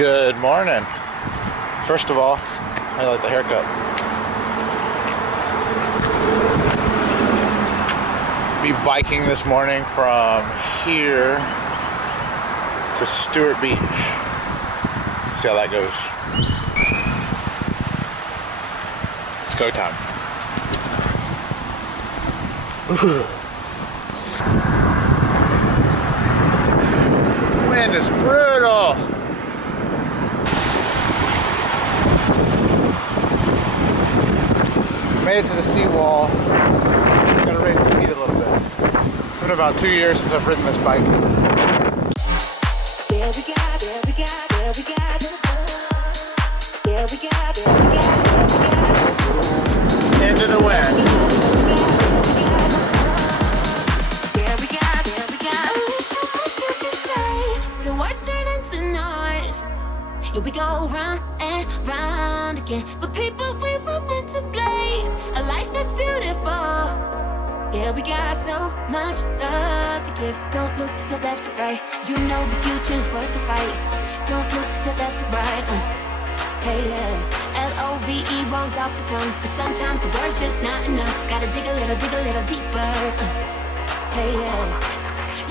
Good morning. First of all, I like the haircut. Be biking this morning from here to Setwart Beach. See how that goes. It's go time. Wind is brutal. Made it to the seawall. Gotta raise the seat a little bit. It's been about 2 years since I've ridden this bike. Into the wind. Here we go round and round again. But people, we were meant to blaze a life that's beautiful. Yeah, we got so much love to give. Don't look to the left or right. You know the future's worth the fight. Don't look to the left or right. Hey, yeah. L-O-V-E rolls off the tongue. But sometimes the word's just not enough. Gotta dig a little deeper. Hey, yeah.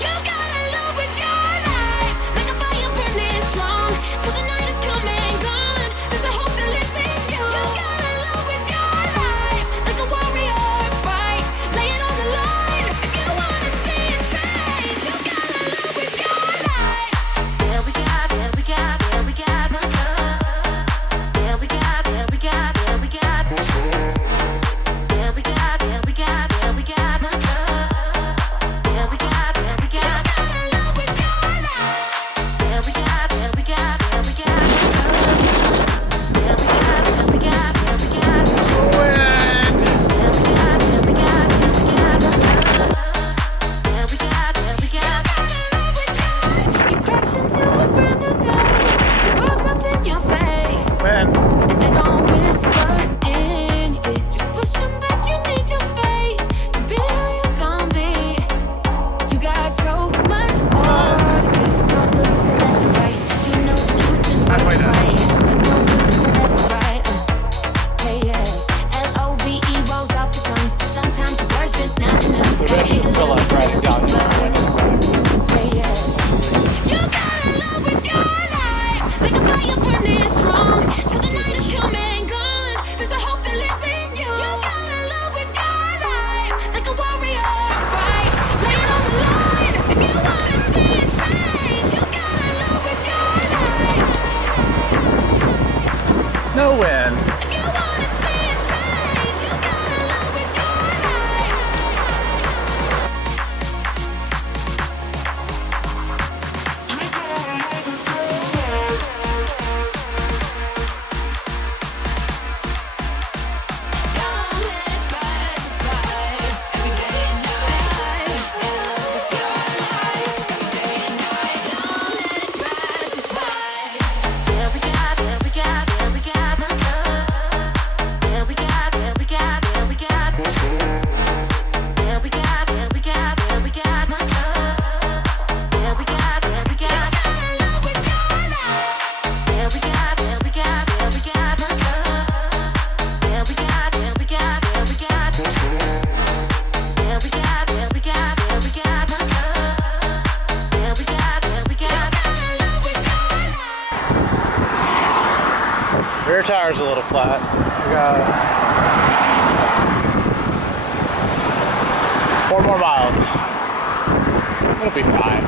You gotta love with your life, like a fire burning strong, till the night is come and gone. There's a hope that lives in you. You gotta love with your life, like a warrior fight, lay it on the line. If you wanna see it change, you gotta love with your life. Yeah, we got much love. Yeah, we got much love. Yeah, we got much love. Yeah, we got much love. No wind. Rear tire's a little flat. We got 4 more miles. It'll be fine.